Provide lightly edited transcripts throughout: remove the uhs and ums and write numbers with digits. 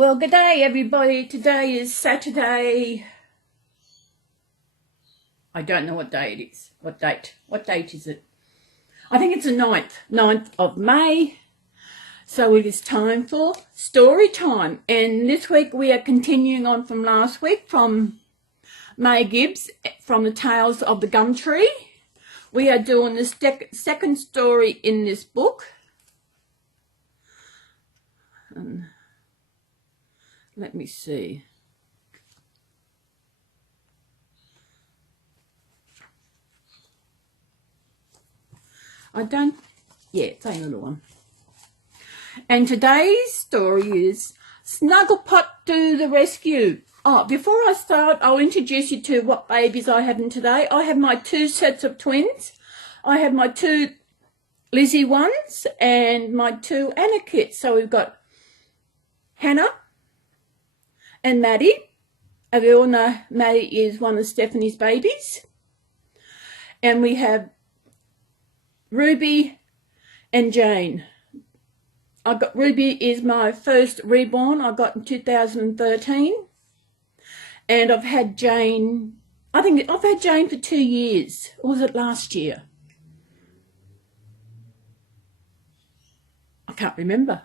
Well, good day, everybody. Today is Saturday. I don't know what day it is. What date? What date is it? I think it's the 9th of May. So it is time for story time. And this week we are continuing on from last week from May Gibbs from the Tales of the Gum Tree. We are doing the second story in this book. Let me see. It's another one. And today's story is Snugglepot to the Rescue. Oh, before I start, I'll introduce you to what babies I have in today. I have my 2 sets of twins. I have my 2 Lizzie ones and my 2 Anna kits. So we've got Hannah and Maddie. As we all know, Maddie is one of Stephanie's babies. And we have Ruby and Jane. Ruby is my first Reborn I got in 2013. And I've had Jane, I think I've had Jane for 2 years. Or was it last year? I can't remember.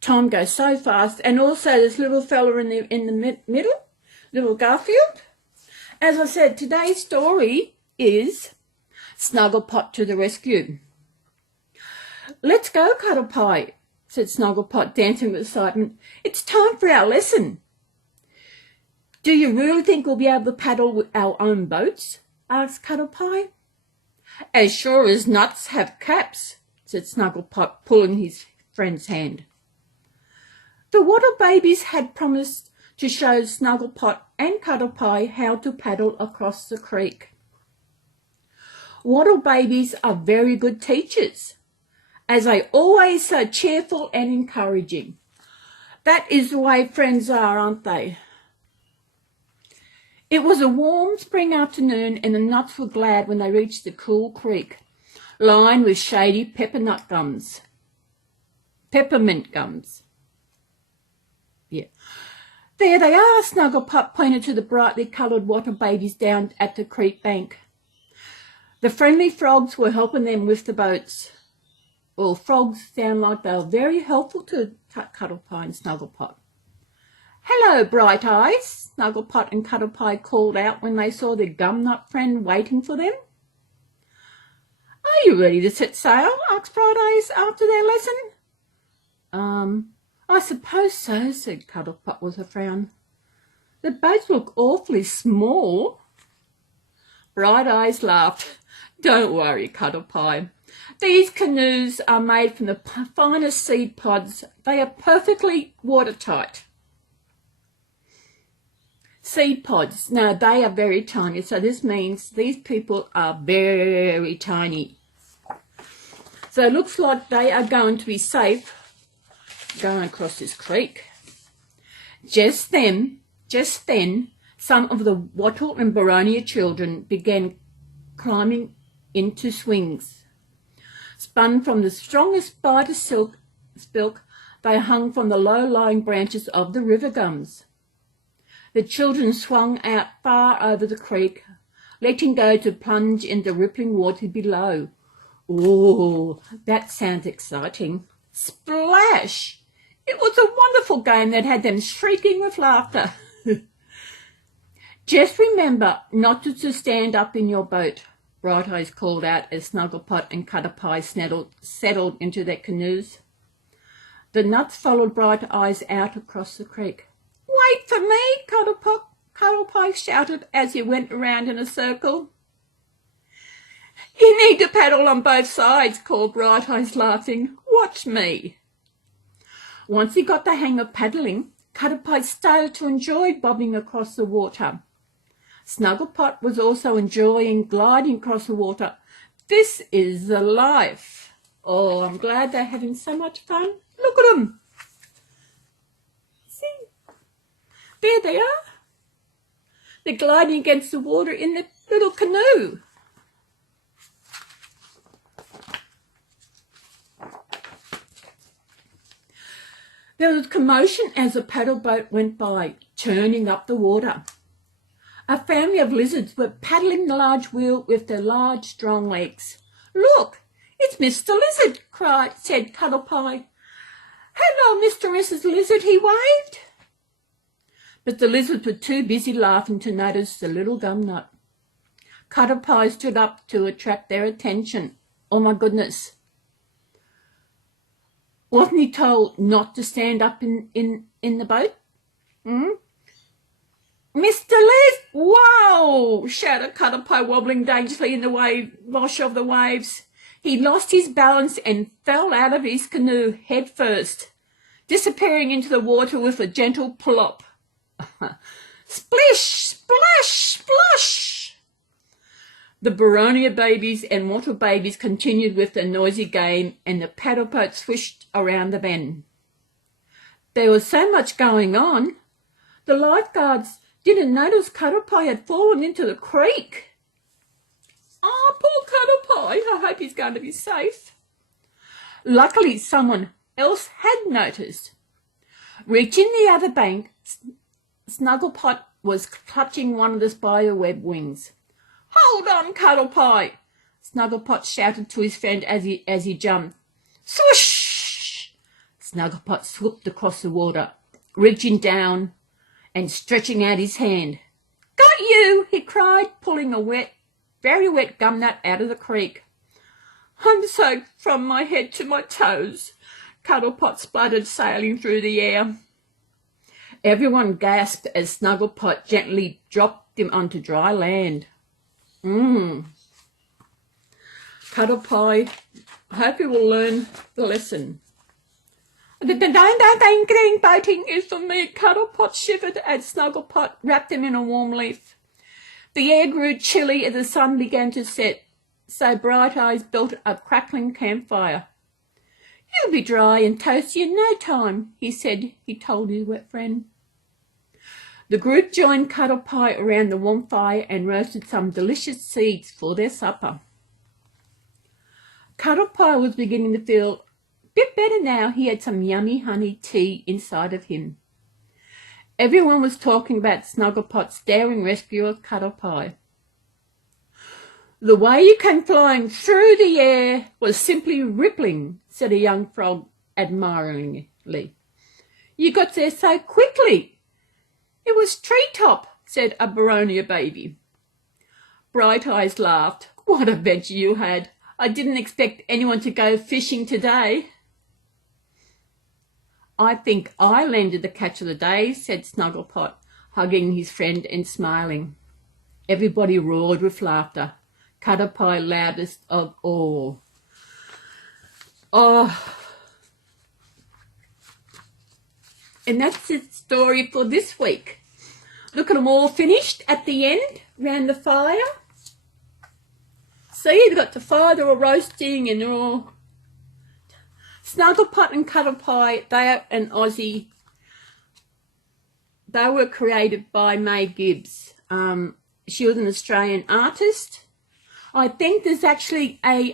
Time goes so fast. And also this little fella in the middle, little Garfield. As I said, today's story is Snugglepot to the Rescue. Let's go, Cuddle Pie, said Snugglepot, dancing with excitement. It's time for our lesson. Do you really think we'll be able to paddle with our own boats? Asked Cuddle Pie. As sure as nuts have caps, said Snugglepot, pulling his friend's hand. The Waddle Babies had promised to show Snugglepot and Cuddle Pie how to paddle across the creek. Waddle Babies are very good teachers, as they always so cheerful and encouraging. That is the way friends are, aren't they? It was a warm spring afternoon, and the nuts were glad when they reached the cool creek, lined with shady peppermint gums. Yeah. There they are, Snugglepot pointed to the brightly coloured water babies down at the creek bank. The friendly frogs were helping them with the boats. Well, frogs sound like they were very helpful to Cuddle Pie and Snugglepot. Hello, Bright Eyes, Snugglepot and Cuddle Pie called out when they saw their gum nut friend waiting for them. Are you ready to set sail? Asked Bright Eyes after their lesson. I suppose so, said Cuddlepot with a frown. The boats look awfully small. Bright Eyes laughed. Don't worry, Cuddle Pie. These canoes are made from the finest seed pods. They are perfectly watertight. Seed pods. Now, they are very tiny, so this means these people are very tiny. So it looks like they are going to be safe going across this creek. Just then, some of the Wattle and Baronia children began climbing into swings. Spun from the strongest spider silk, they hung from the low-lying branches of the river gums. The children swung out far over the creek, letting go to plunge in the rippling water below. Oh, that sounds exciting. Splash! It was a wonderful game that had them shrieking with laughter. Just remember not to stand up in your boat, Bright Eyes called out as Snugglepot and Cuddle Pie settled into their canoes. The nuts followed Bright Eyes out across the creek. Wait for me, Cuddle Pie shouted as he went around in a circle. You need to paddle on both sides, called Bright Eyes, laughing. Watch me. Once he got the hang of paddling, Cuddle Pie started to enjoy bobbing across the water. Snugglepot was also enjoying gliding across the water. This is the life. Oh, I'm glad they're having so much fun. Look at them. See? There they are. They're gliding against the water in the little canoe. There was commotion as a paddle boat went by, churning up the water. A family of lizards were paddling the large wheel with their large, strong legs. "Look, it's Mr. Lizard," said Cuddlepie. "Hello, Mr. and Mrs. Lizard," he waved. But the lizards were too busy laughing to notice the little gumnut. Cuddlepie stood up to attract their attention. Oh my goodness. Wasn't he told not to stand up in the boat? "Mr. Liz, wow!" shouted Cuddlepie, wobbling dangerously in the wash of the waves. He lost his balance and fell out of his canoe head first, disappearing into the water with a gentle plop. Splish, splash, splosh! The Boronia babies and Wattle babies continued with their noisy game, and the paddle boat swished around the bend. There was so much going on, the lifeguards didn't notice Cuddlepie had fallen into the creek. Oh, poor Cuddlepie. I hope he's going to be safe. Luckily, someone else had noticed. Reaching the other bank, Snugglepot was clutching one of the spiderweb wings. "Hold on, Cuddlepie!" Snugglepot shouted to his friend as he jumped. Swoosh! Snugglepot swooped across the water, reaching down and stretching out his hand. "Got you!" he cried, pulling a very wet gumnut out of the creek. "I'm soaked from my head to my toes," Cuddlepot spluttered, sailing through the air. Everyone gasped as Snugglepot gently dropped him onto dry land. Cuddlepie, I hope you will learn the lesson. "Boating is for me," Cuddlepot shivered as Snugglepot wrapped him in a warm leaf. The air grew chilly as the sun began to set, so Bright Eyes built a crackling campfire. "You'll be dry and toasty in no time," he told his wet friend. The group joined Cuddlepie around the warm fire and roasted some delicious seeds for their supper. Cuddlepie was beginning to feel a bit better now. He had some yummy honey tea inside of him. Everyone was talking about Snugglepot's daring rescue of Cuddlepie. "The way you came flying through the air was simply rippling," said a young frog admiringly. "You got there so quickly." "It was treetop," said a Boronia baby. Bright Eyes laughed. "What adventure you had. I didn't expect anyone to go fishing today." "I think I landed the catch of the day," said Snugglepot, hugging his friend and smiling. Everybody roared with laughter, Cuddlepie loudest of all. And that's the story for this week. Look at them all finished at the end, around the fire. See, they've got the fire, they're all roasting and they're all... Snugglepot and Cuddlepie, they are an Aussie. They were created by May Gibbs. She was an Australian artist. I think there's actually I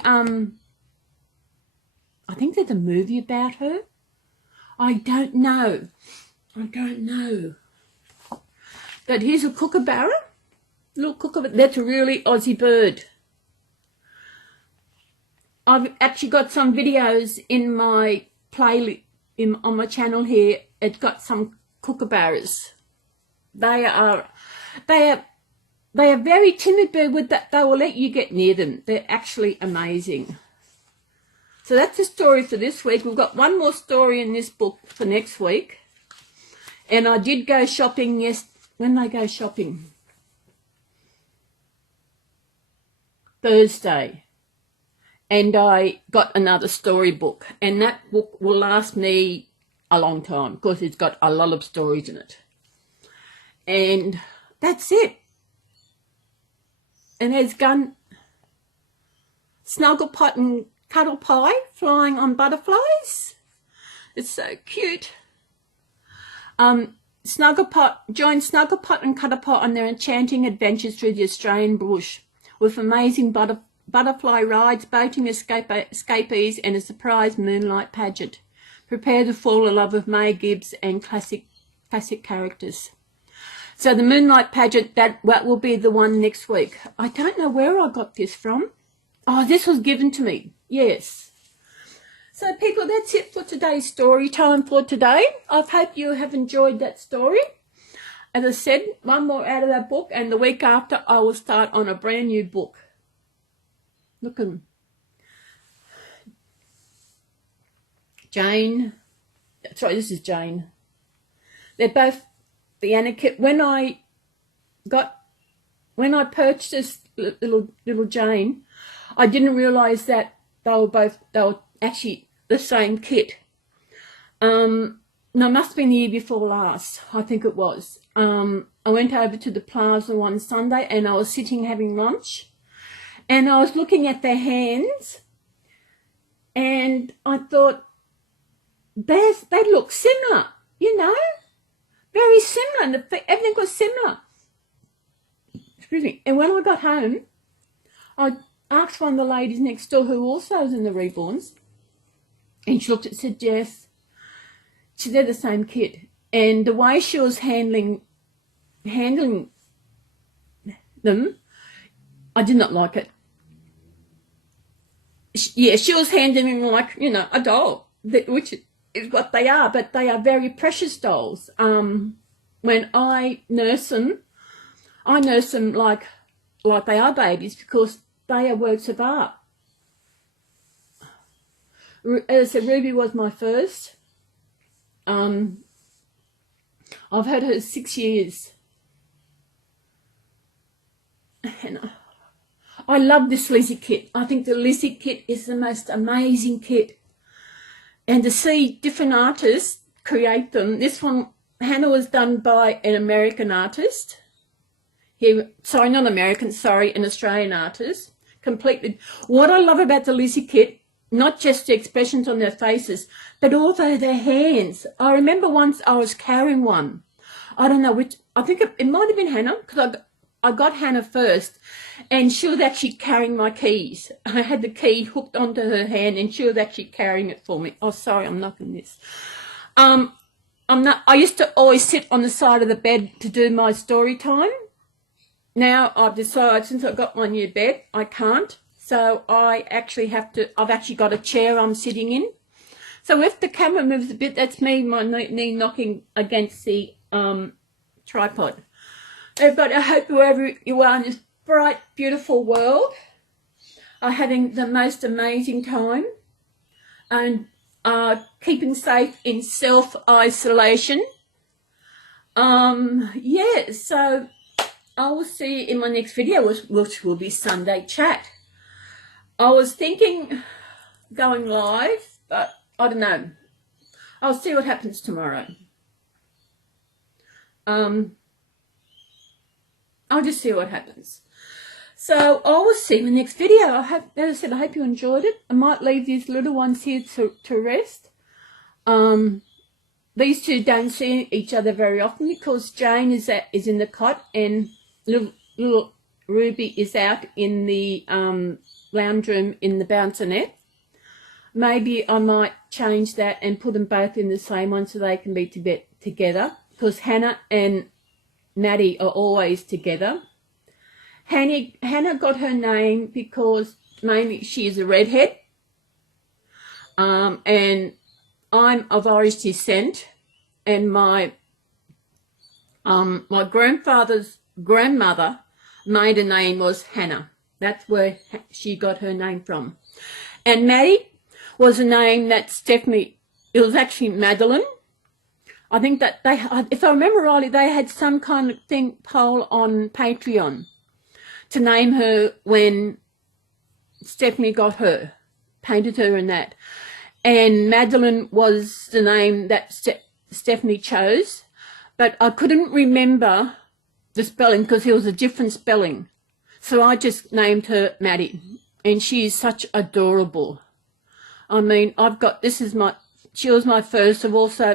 think there's a movie about her. I don't know. But here's a kookaburra. Little kookaburra. That's a really Aussie bird. I've actually got some videos in my playlist on my channel here. It's got some kookaburras. They are very timid bird with that. They will let you get near them. They're actually amazing. So that's the story for this week. We've got one more story in this book for next week. And I did go shopping when did I go shopping? Thursday. And I got another storybook. And that book will last me a long time because it's got a lot of stories in it. And that's it. And there's Snugglepot and Cuddlepie flying on butterflies. It's so cute. Join Snugglepot and Cuddlepie on their enchanting adventures through the Australian bush with amazing butterfly rides, boating escapees and a surprise moonlight pageant. Prepare to fall in love with May Gibbs and classic characters. So the Moonlight Pageant, that will be the one next week. I don't know where I got this from. Oh, this was given to me. Yes. So people, that's it for today's story time for today. I hope you have enjoyed that story. As I said, one more out of that book, and the week after I will start on a brand new book. Look at them. Jane. Sorry, this is Jane. They're both the Anarchist. When I purchased little Jane, I didn't realise that they were actually the same kit. No, it must have been the year before last, I think it was. I went over to the plaza one Sunday and I was sitting having lunch and I was looking at their hands and I thought, they look similar, you know, very similar, and everything was similar. Excuse me. And when I got home, I asked one of the ladies next door who also was in the Reborns, and she looked at it and said, yes, they're the same kid. And the way she was handling them, I did not like it. She was handling them like, you know, a doll, which is what they are, but they are very precious dolls. When I nurse them like they are babies because they are works of art. As I said, Ruby was my first. I've had her 6 years. And I love this Lizzie kit. I think the Lizzie kit is the most amazing kit. And to see different artists create them. This one, Hannah, was done by an American artist. An Australian artist. Completely. What I love about the Lizzie kit, not just the expressions on their faces, but also their hands. I remember once I was carrying one. I don't know which, I think it might have been Hannah, because I got Hannah first, and she was actually carrying my keys. I had the key hooked onto her hand, and she was actually carrying it for me. Oh, sorry, I'm knocking this. I used to always sit on the side of the bed to do my story time. Now I've decided, since I've got my new bed, I can't. So I've actually got a chair I'm sitting in. So if the camera moves a bit, that's me, my knee knocking against the tripod. Everybody, I hope wherever you are in this bright, beautiful world are having the most amazing time and are keeping safe in self-isolation. Yeah, so I will see you in my next video, which will be Sunday chat. I was thinking going live, but I don't know. I'll see what happens tomorrow. I'll just see what happens. So I will see you in the next video. As I said, I hope you enjoyed it. I might leave these little ones here to rest. These two don't see each other very often because Jane is in the cot and little Ruby is out in the lounge room in the bouncinette. Maybe I might change that and put them both in the same one so they can be together, because Hannah and Maddie are always together. Hannah got her name because mainly she is a redhead, and I'm of Irish descent, and my grandfather's grandmother maiden name was Hannah. That's where she got her name from. And Maddie was a name that Stephanie, it was actually Madeline. I think that if I remember rightly, they had some kind of poll on Patreon to name her when Stephanie got her, painted her in that. And Madeline was the name that Stephanie chose, but I couldn't remember the spelling because it was a different spelling. So I just named her Maddie, and she is such adorable. I mean, she was my first. I've also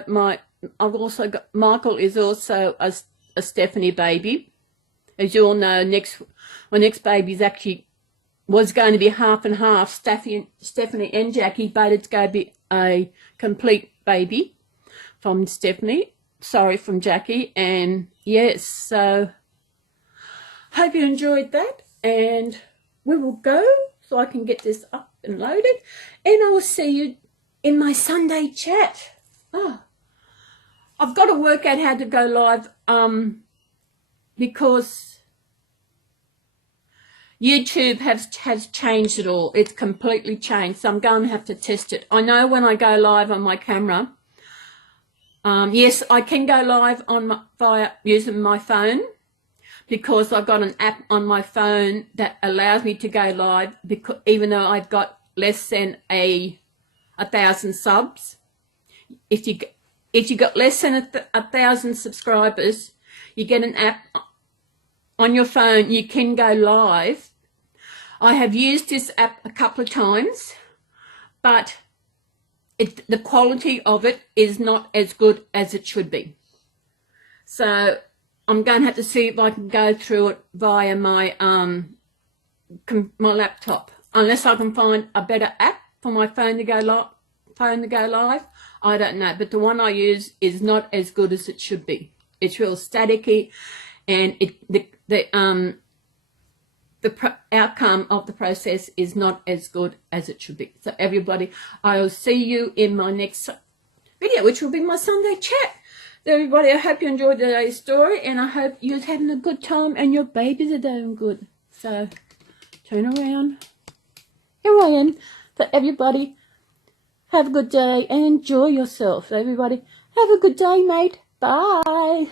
got, Michael is also a Stephanie baby. As you all know, my next baby was going to be half and half, Stephanie and Jackie, but it's going to be a complete baby from Stephanie. Sorry, from Jackie. And yes, so hope you enjoyed that. And we will go so I can get this up and loaded. And I will see you in my Sunday chat. Oh, I've got to work out how to go live because YouTube has changed it all. It's completely changed. So I'm going to have to test it. I know when I go live on my camera, yes, I can go live on via using my phone because I've got an app on my phone that allows me to go live because even though I've got less than 1,000 subs. If you got less than 1,000 subscribers, you get an app on your phone. You can go live. I have used this app a couple of times, but the quality of it is not as good as it should be. So I'm going to have to see if I can go through it via my my laptop, unless I can find a better app for my phone to go live. I don't know, but the one I use is not as good as it should be. It's real staticky, and the outcome of the process is not as good as it should be. So everybody, I will see you in my next video, which will be my Sunday chat. So everybody, I hope you enjoyed today's story, and I hope you're having a good time and your babies are doing good. So turn around. Here I am. So everybody, have a good day and enjoy yourself. So everybody, have a good day, mate. Bye.